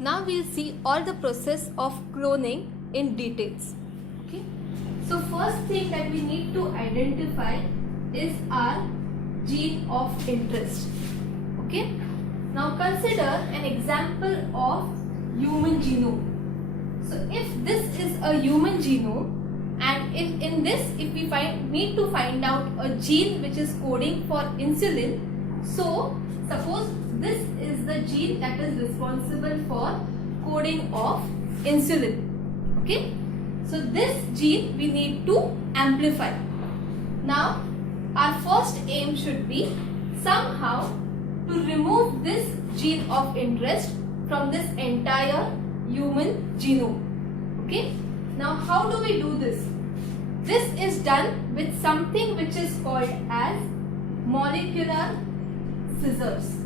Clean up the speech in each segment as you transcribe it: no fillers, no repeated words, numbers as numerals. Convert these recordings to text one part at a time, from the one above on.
Now we'll see all the process of cloning in details. Okay. So first thing that we need to identify is our gene of interest. Okay. Now consider an example of human genome. So if this is a human genome, and if we need to find out a gene which is coding for insulin, so suppose this is the gene that is responsible for coding of insulin. Okay, so this gene we need to amplify. Now our first aim should be somehow to remove this gene of interest from this entire human genome. Okay, now how do we do this? This is done with something which is called as molecular scissors.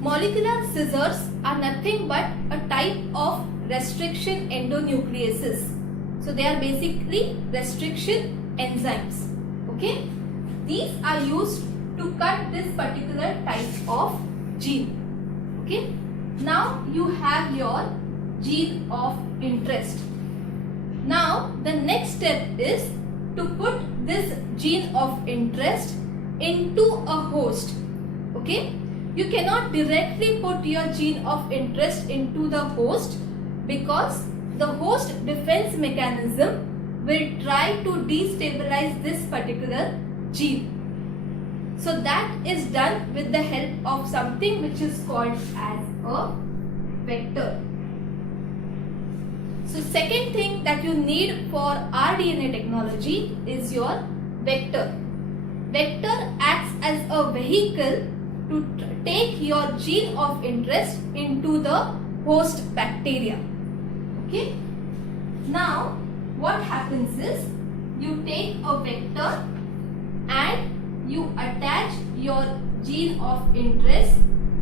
Molecular scissors are nothing but a type of restriction endonucleases. So they are basically restriction enzymes. Okay, these are used to cut this particular type of gene. Okay, now you have your gene of interest. Now the next step is to put this gene of interest into a host. Okay, you cannot directly put your gene of interest into the host because the host defense mechanism will try to destabilize this particular gene. So that is done with the help of something which is called as a vector. So second thing that you need for rDNA technology is your vector. Vector acts as a vehicle to take your gene of interest into the host bacteria. Okay. Now what happens is you take a vector and you attach your gene of interest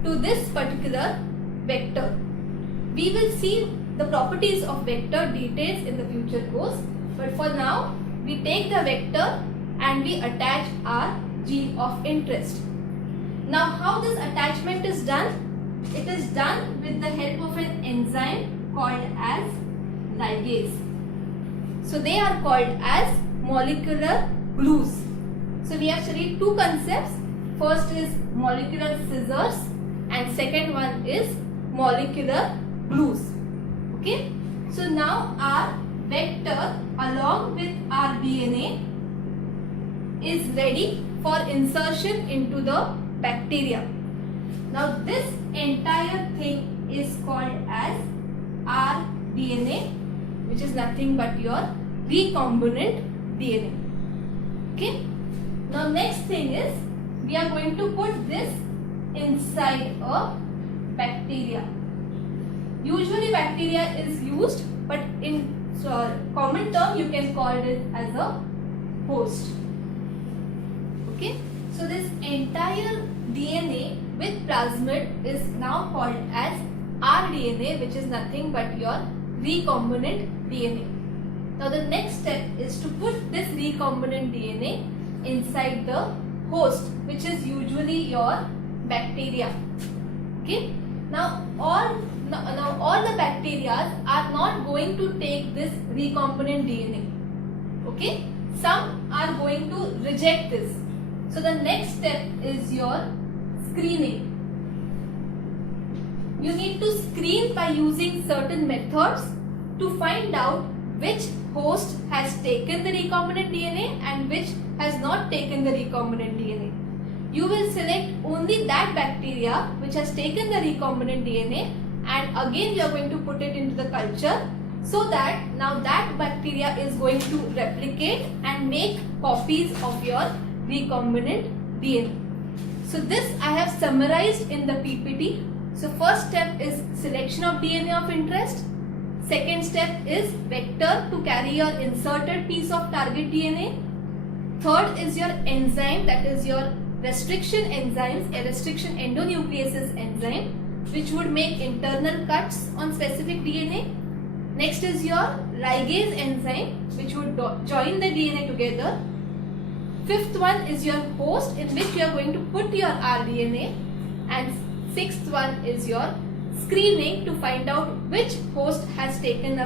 to this particular vector. We will see the properties of vector details in the future course, but for now we take the vector and we attach our gene of interest. Now how this attachment is done? It is done with the help of an enzyme called as ligase. So they are called as molecular glues. So we have studied two concepts. First is molecular scissors and second one is molecular glues. Okay. So now our vector along with our DNA is ready for insertion into the bacteria. Now this entire thing is called as rDNA, which is nothing but your recombinant DNA. Okay. Now next thing is we are going to put this inside a bacteria. Usually bacteria is used, but in common term you can call it as a host. Okay. So this entire DNA with plasmid is now called as rDNA, which is nothing but your recombinant DNA. Now the next step is to put this recombinant DNA inside the host, which is usually your bacteria. Okay. Now all the bacteria are not going to take this recombinant DNA. Okay. Some are going to reject this. So the next step is your screening. You need to screen by using certain methods to find out which host has taken the recombinant DNA and which has not taken the recombinant DNA. You will select only that bacteria which has taken the recombinant DNA, and again you are going to put it into the culture, so that now that bacteria is going to replicate and make copies of your recombinant DNA. So this I have summarized in the PPT. So first step is selection of DNA of interest. Second step is vector to carry your inserted piece of target DNA. Third is your enzyme, that is your restriction enzymes, a restriction endonucleases enzyme, which would make internal cuts on specific DNA. Next is your ligase enzyme, which would join the DNA together. Fifth one is your host, in which you are going to put your rDNA. And Sixth one is your screening to find out which host has taken a